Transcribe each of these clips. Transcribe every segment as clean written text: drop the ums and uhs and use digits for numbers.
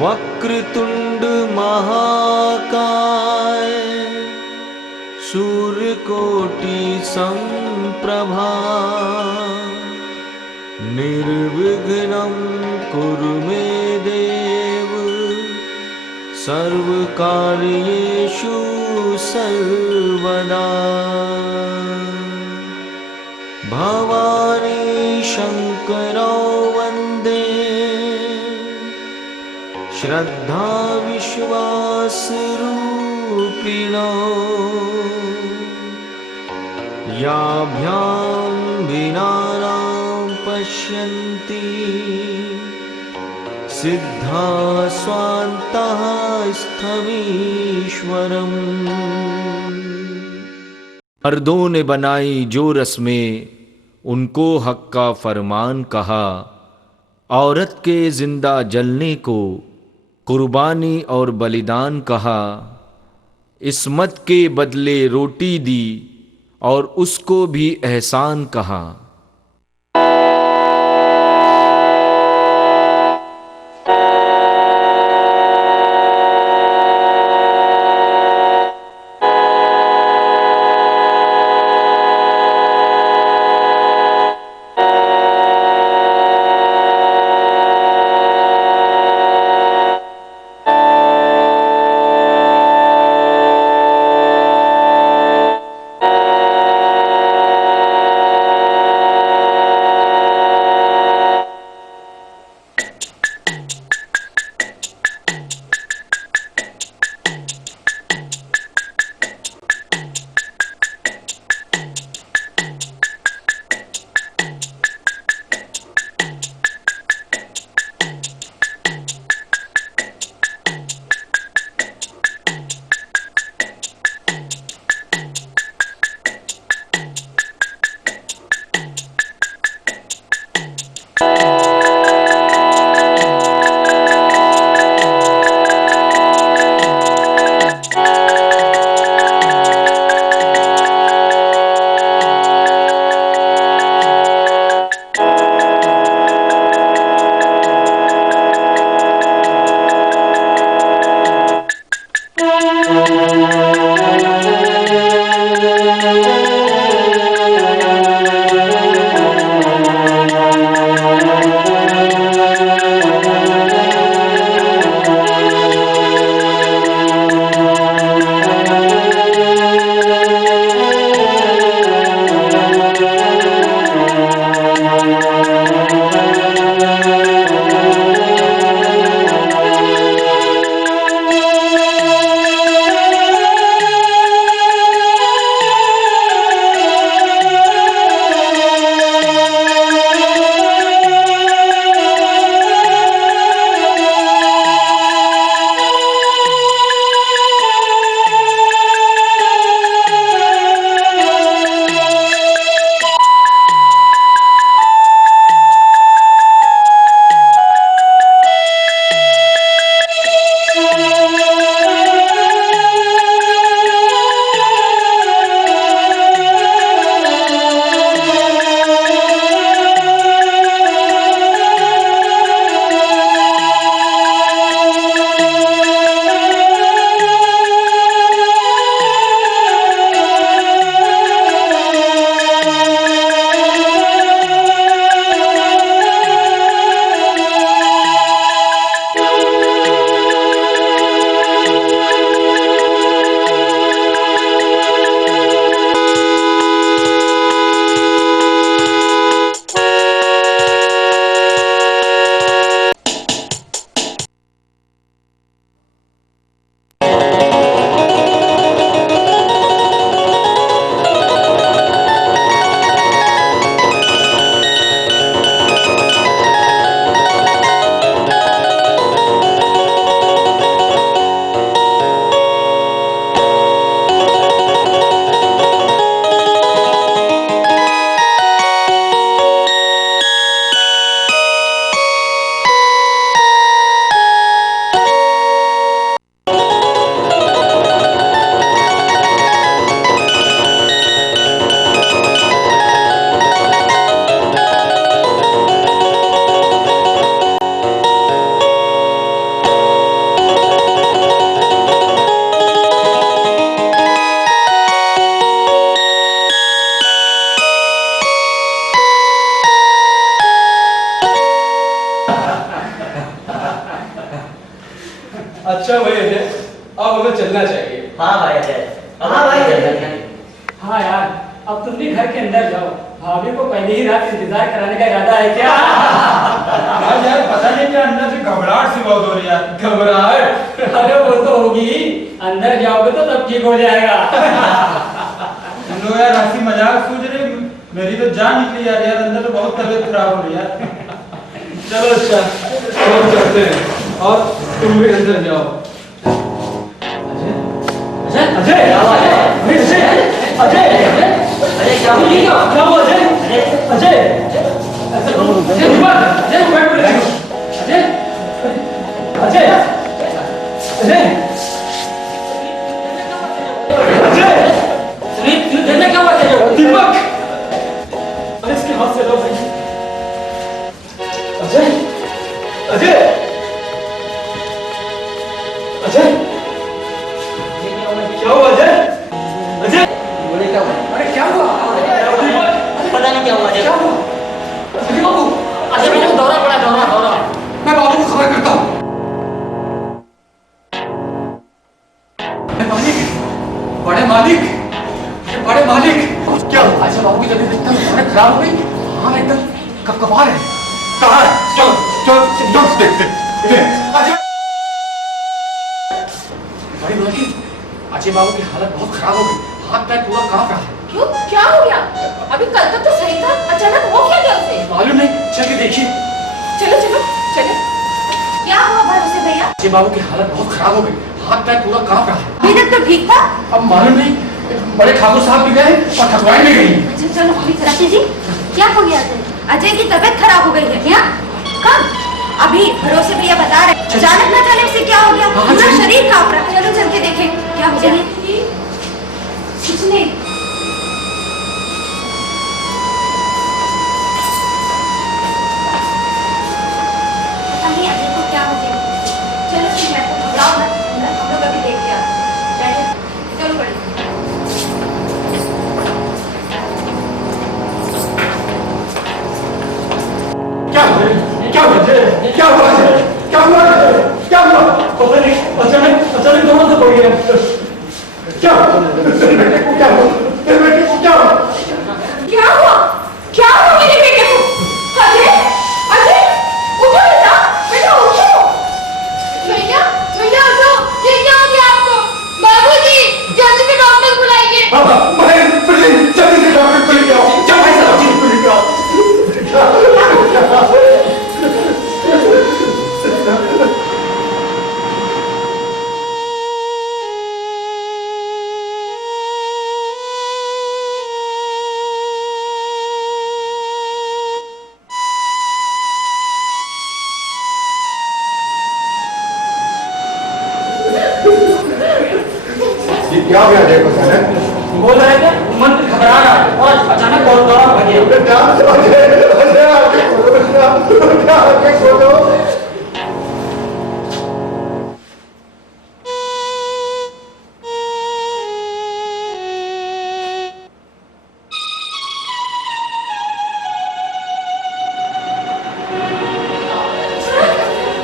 वक्रतुंड महाकाय सूर्यकोटि समप्रभा निर्विघ्नं कुरु मे देव सर्वकार्येषु सर्वदा। भवानी शंकरौ वंदे श्रद्धा विश्वास रूपिणो याभ्यां विनानां पश्यन्ति सिद्धा स्वान्तः स्थवीश्वरम्। मर्दों ने बनाई जो रस्में उनको हक का फरमान कहा, औरत के जिंदा जलने को कुर्बानी और बलिदान कहा। इस्मत के बदले रोटी दी और उसको भी एहसान कहा। अच्छा भाई अजय, अब हमें चलना चाहिए। हाँ भाई अजय, हाँ भाई अजय। हाँ यार, अब तुम भी घर के अंदर जाओ। भाभी को पहली ही रात इंतजार कराने का इरादा है क्या? आज यार पता नहीं क्या अंदर से घबराहट सी बहुत हो रही है यार। घबराहट? अरे वो तो होगी, अंदर जाओगे तो सब ठीक हो जाएगा। हम लोग यार हंसी मजाक सोच रहे, मेरी तो जान निकली यार। यार अंदर तो बहुत तबीयत खराब हो रही है यार। चलो अच्छा, और चलते हैं, और तुम भी अंदर जाओ। अजय, अजय, अजय, अजय, अरे क्या हो क्या हुआ अजय? अजय, अजय, अजय, अजय, क्या हुआ दीपक? अरे इसके हाथ से लो भाई। अजय, अजय, अजय, क्या हुआ अजय? अजय, बोले क्या हुआ? अरे क्या हुआ? पता नहीं क्या हुआ अजय। क्या हुआ? अजय बाबू, अजय मेरे को दौरा पड़ा, दौरा। मैं बाबू को खबर करता हूँ। बड़े मालिक, बड़े मालिक, क्या हुआ? अजय बाबू की तबीयत एकदम खराब हो गई। हाँ एकदम कपकपा रहे हैं। कहाँ है? चलो देखते हैं। अजय, बड़े मालिक, अजय बाबू की हालत बहुत खराब हो गई। हाथ पैर पूरा कांप रहा है। क्यों? क्या हो गया? अभी कल तक तो सही था, अचानक हो क्या गया उसे? मालूम नहीं, चल के देखिए। चलो चलो चलो। क्या हुआ भरोसे भैया? अजय बाबू की हालत बहुत खराब हो गई। हाथ पैर पूरा कांप रहा है। अभी तक तो ठीक था। अब मालूम नहीं, बड़े ठाकुर साहब भी गए और ठकुराई भी गई। अच्छा चलो अभी राशि जी, क्या हो गया अजय? अजय की तबीयत खराब हो गई है क्या? कब? अभी भरोसे भैया बता रहे, अचानक न जाने से क्या हो गया, हाँ, पूरा चलिए। शरीर कांप रहा है। चलो चल के देखें क्या हो गया। कुछ नहीं। अभी अजय को क्या हो गया? चलो ठीक है, तो घबराओ मत, हम लोग अभी देख के आते हैं। बैठो, चलो बड़ी। क्या हुआ? क्या हुआ? क्या हुआ? क्या हुआ? क्या हुआ? पता नहीं, अचानक दोनों से पड़ गया। क्या हुआ? तेरे बेटे को क्या हुआ? तेरे बेटे को क्या हुआ? क्या हुआ? क्या हुआ मेरे बेटे को? अजय, अजय, उठो बेटा, बेटा उठो। भैया, भैया उठो, ये क्या हो गया आपको? बाबूजी, जल्दी से डॉक्टर बुलाइए। मैं प्लीज जल्दी से डॉक्टर को लेके आओ। जा भाई साहब, जी को लेके आओ। क्या हो गया अजय को सर? बोल रहे थे मन घबरा रहा है और अचानक बहुत दौरा पड़ गया।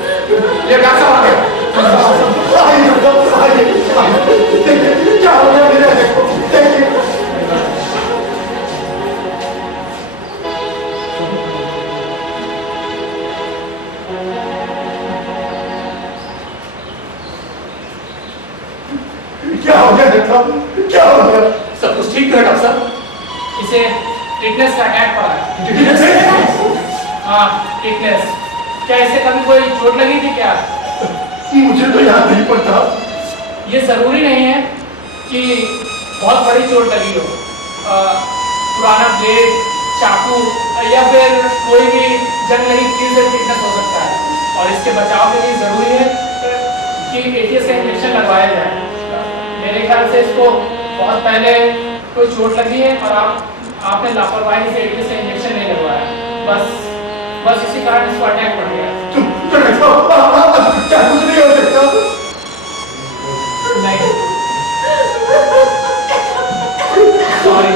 ये कैसा हो गया? क्या हो गया मेरे अजय को? क्या हो गया डॉक्टर? क्या हो गया? सब कुछ ठीक है डॉक्टर साहब? इसे टिटनेस का अटैक पड़ा है। हाँ, टिटनेस। क्या इसे कभी कोई चोट लगी थी क्या? मुझे तो याद नहीं पड़ता। ये जरूरी नहीं है कि बहुत बड़ी चोट लगी हो। पुराना ब्लेड, चाकू या फिर कोई भी जंग लगी चीज से टिटनेस हो सकता है। और इसके बचाव के लिए जरूरी है कि एटीएस का इंजेक्शन लगवाया जाए। मेरे ख्याल से इसको बहुत पहले कोई चोट लगी है और आपने लापरवाही से एटीएस का इंजेक्शन नहीं लगवाया। बस इसी कारण इसको अटैक पड़ गया। क्या कुछ नहीं हो सकता? नहीं, सॉरी।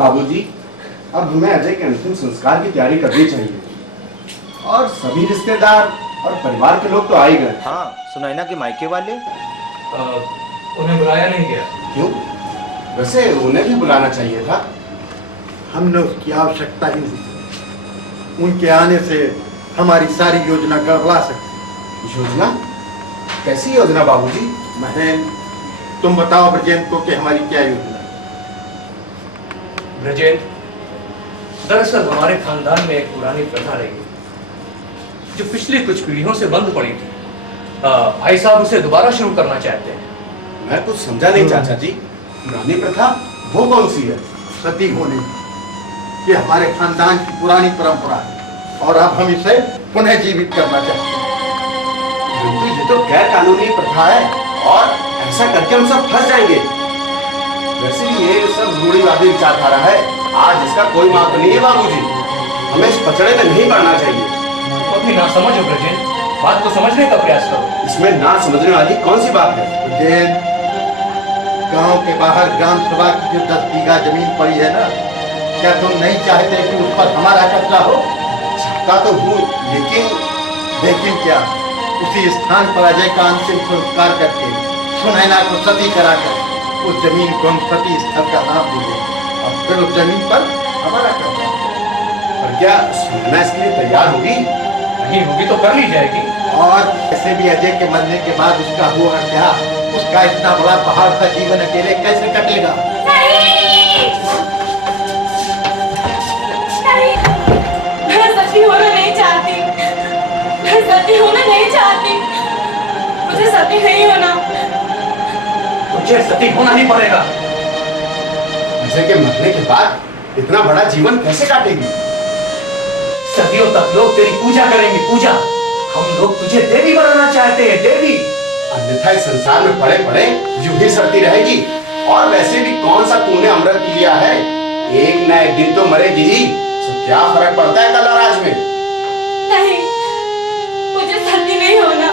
बाबूजी, अब हमें अजय के अंतिम संस्कार की तैयारी करनी चाहिए और सभी रिश्तेदार और परिवार के लोग तो आ ही गए। हाँ, सुनैना के मायके वाले। उन्हें बुलाया नहीं गया। क्यों? वैसे उन्हें भी बुलाना चाहिए था। हमने उसकी आवश्यकता ही नहीं। उनके आने से हमारी सारी योजना गड़बड़ा सकती। योजना? कैसी योजना बाबूजी? महेंद्र, तुम बताओ ब्रजेंद्र को कि हमारी क्या योजना है। ब्रजेंद्र, दरअसल हमारे खानदान में एक पुरानी प्रथा रही है जो पिछली कुछ पीढ़ियों से बंद पड़ी थी। भाई साहब उसे दोबारा शुरू करना चाहते हैं। मैं कुछ समझा नहीं चाचा जी। पुरानी प्रथा वो कौन सी है? सती होने की। ये हमारे खानदान की पुरानी परंपरा है और अब हम इसे पुनः जीवित करना चाहते हैं। परंतु ये तो गैर कानूनी प्रथा है और ऐसा करके हम सब फंस जाएंगे। वैसे भी ये सब रूढ़िवादी विचारधारा है। आज इसका कोई मार्ग नहीं है बाबूजी। हमें इस पचड़े में नहीं पड़ना चाहिए। अपनी ना समझो ब्रजेंद्र, बात को समझने का प्रयास करो। इसमें ना समझने वाली कौन सी बात है? ब्रजेंद्र, गांव के बाहर ग्राम सभा की जो 10 बीघा जमीन पड़ी है ना, क्या तुम नहीं चाहते कि उस पर हमारा कब्जा हो? चाहता तो हूँ, लेकिन क्या उसी स्थान पर अजय का अंतिम संस्कार करके सुनैना को सती कराकर उस जमीन को हम सती स्थल का नाम देंगे और फिर उस जमीन पर हमारा कब्जा हो। और क्या सुनैना इसके लिए तैयार होगी? नहीं होगी तो कर ली जाएगी। और ऐसे भी अजय के मरने के बाद उसका हुआ क्या, उसका इतना बड़ा पहाड़ का जीवन अकेले कैसे कटेगा? नहीं, मैं सती होना नहीं चाहती। मैं सती होना नहीं चाहती। मुझे सती नहीं होना। तुझे सती होना ही पड़ेगा। अजय के मरने के बाद इतना बड़ा जीवन कैसे काटेगी? सदियों तक लोग तेरी पूजा करेंगे, पूजा। हम लोग तुझे देवी बनाना चाहते हैं, देवी। अन्यथा इस संसार में पड़े पड़े यूं ही सड़ती रहेगी। और वैसे भी कौन सा तूने अमृत लिया है? एक न एक दिन तो मरेगी ही। तो क्या फर्क पड़ता है कलाराज में? नहीं, मुझे सती नहीं होना।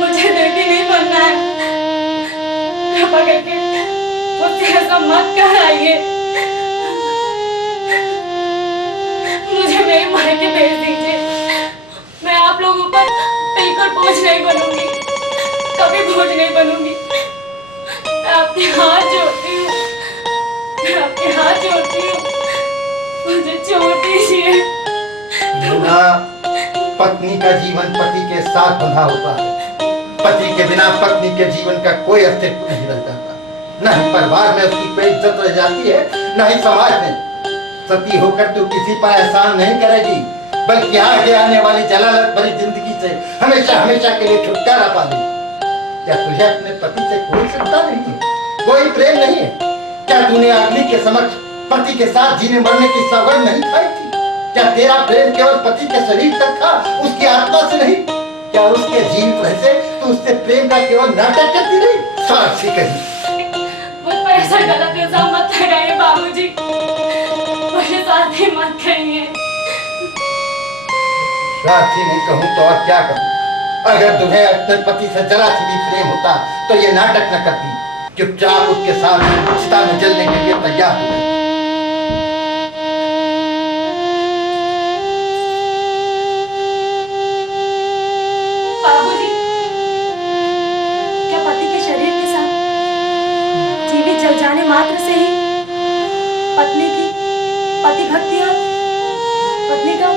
मुझे देवी नहीं बनना है। कृपा करके मुझसे ऐसा मत कराइए। मुझे मेरे मायके भेज दीजिए। मैं आप लोगों पर बिल्कुल बोझ नहीं बनूंगी, कभी बोझ नहीं बनूंगी। मैं आपके हाथ जोड़ती हूँ, मैं आपके हाथ जोड़ती हूँ। मुझे छोड़ दीजिए। ना, पत्नी का जीवन पति के साथ बंधा होता है। पति के बिना पत्नी के जीवन का कोई अस्तित्व नहीं रह जाता। न ही परिवार में उसकी कोई इज्जत रह जाती है, न ही समाज में। सती होकर तू किसी पर एहसान नहीं करेगी, बल्कि आगे आने वाली जलालत भरी जिंदगी से हमेशा हमेशा के लिए छुटकारा पा लेगी। क्या तुझे अपने पति से कोई चिंता नहीं है, कोई प्रेम नहीं है? क्या तूने अग्नि के समक्ष पति के साथ जीने मरने की सौगंध नहीं खाई थी? क्या तेरा प्रेम केवल पति के शरीर तक था, उसकी आत्मा से नहीं? क्या उसके जीवित रहते तू उससे प्रेम का केवल नाटक करती रही? साक्षी कही। मुझ पर ऐसा गलत इल्जाम मत लगाइए बाबूजी। मुझे साथी मत कहिए। साथी नहीं कहूँ तो और क्या कहूँ? अगर तुम्हें अपने पति से जरा सी भी प्रेम होता तो ये नाटक न करती, चुपचाप उसके साथ चिता में जलने के लिए तैयार हो गई। बाबूजी, क्या पति के शरीर के साथ जीवित जल जाने मात्र से ही पत्नी की पति भक्ति और पत्नी का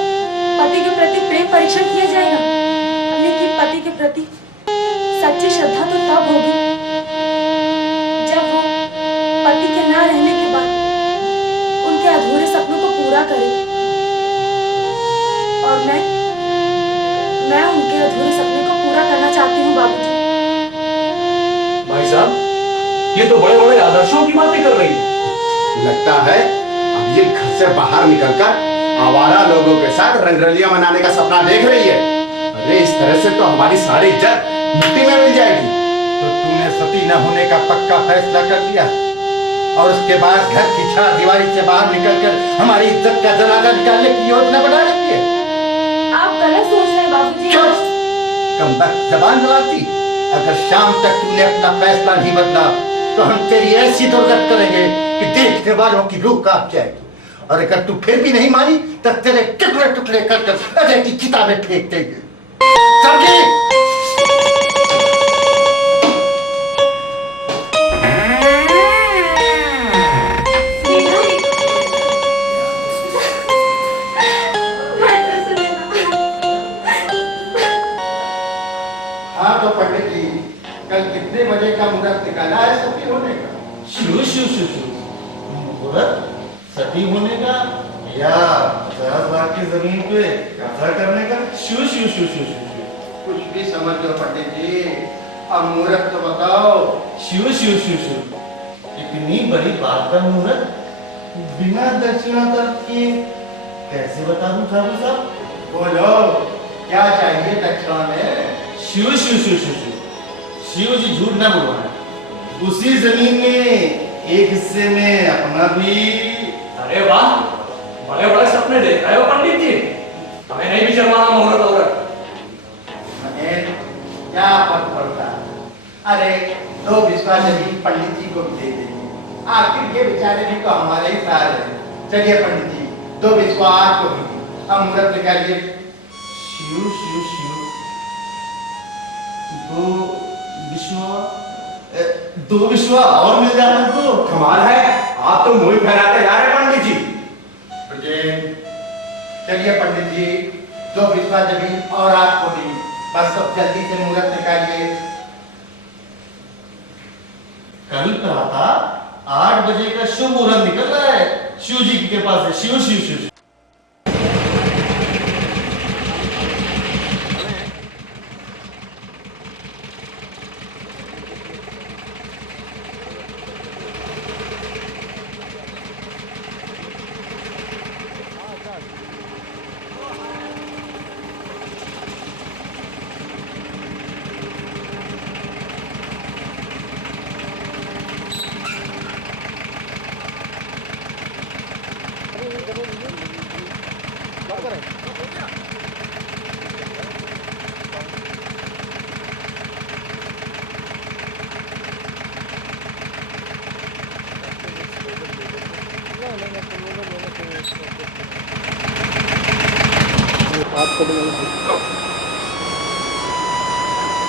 पति के प्रति प्रेम परीक्षण किया जाएगा? पत्नी की पति के प्रति सच्ची श्रद्धा तो तब होगी जब वो पति के ना रहने के बाद उनके अधूरे सपनों को पूरा करे। और मैं उनके अधूरे सपने को पूरा करना चाहती हूँ बाबूजी। भाई साहब, ये तो बड़े बड़े आदर्शों की बातें कर रही है। लगता है अब ये घर से बाहर निकलकर आवारा लोगों के साथ रंगरलियां मनाने का सपना देख रही है। अरे इस तरह से तो हमारी सारी इज्जत मिट्टी में मिल जाएगी। तो तूने सती न होने का पक्का फैसला कर लिया और उसके बाद घर की चार दीवारी से बाहर निकलकर हमारी इज्जत का जनाजा निकालने की योजना बना रही है। आप गलत सोच रहे हैं बाबूजी। कम वक्त जबान लड़ाती। अगर शाम तक तूने अपना फैसला नहीं बदला तो हम तेरी ऐसी दुर्गत करेंगे कि देखने वालों की रूह कांप जाएगी। और अगर तू फिर भी नहीं मानी तो तेरे टुकड़े टुकड़े कर अजय की चिता में फेंक देंगे। समझी? हाँ तो पंडित जी, कल कितने बजे का मुहूर्त निकाला है सती होने का? शू शू शू शू मुहूर्त सती होने का या 50 लाख की जमीन पे कब्जा करने का? शू शू शू शू शू कुछ भी समझ लो पंडित जी, अब मुहूर्त तो बताओ। शू शू शू शू इतनी बड़ी बात का मुहूर्त बिना दक्षिणा तक के कैसे बता दूं ठाकुर साहब? बोलो, क्या चाहिए दक्षिणा में? शिव शिव शिव शिव शिव शिव जी झूठ ना बोलवाए। उसी जमीन में एक हिस्से में अपना भी। अरे वाह, बड़े बड़े सपने देख रहे हो पंडित जी। हमें नहीं भी शर्माना मुहूर्त औरत। क्या फर्क पड़ता है? अरे 2 बिस्वा जमीन पंडित जी को भी दे देंगे। आखिर ये बेचारे भी तो हमारे ही साथ है। चलिए पंडित जी, 2 बिस्वा आज को भी अब मुहूर्त निकालिए। शिव शिव शिव 2 विश्वा और मिल जाता तो कमाल है, आप तो मुंह फैलाते जा रहे हैं पंडित जी। चलिए पंडित जी, 2 बिस्वा जमीन और आपको भी। बस अब जल्दी से मुहूर्त निकालिए। कल प्रातः 8 बजे का शुभ मुहूर्त निकल रहा है शिव जी की कृपा से। शिव शिव शिव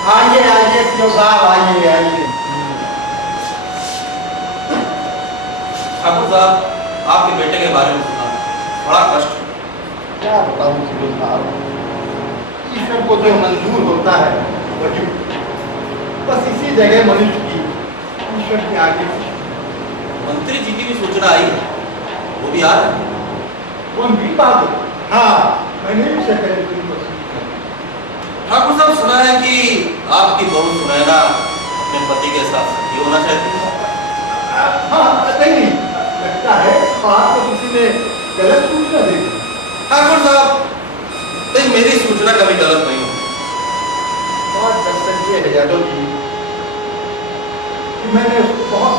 आइए आइए क्यों साहब, आइए आइए। ठाकुर साहब, आपके बेटे के बारे में सुना, बड़ा कष्ट है। क्या बताऊं सुनील साहब, ईश्वर को जो मंजूर होता है वही, बस इसी जगह मनुष्य की ईश्वर के आगे। मंत्री जी की भी सूचना आई है, वो भी आ रहे हैं। वो भी बात है। हाँ, मैंने भी उसे कहे तुम ठाकुर साहब, सुना है कि आपकी बहू सुनैना अपने पति के साथ सखी होना चाहती है। हाँ, नहीं लगता है बात तो किसी ने गलत सूचना दे दी। ठाकुर साहब, नहीं, मेरी सूचना कभी गलत नहीं हुई। बहुत दर्शन ये है यादव जी कि मैंने उसको बहुत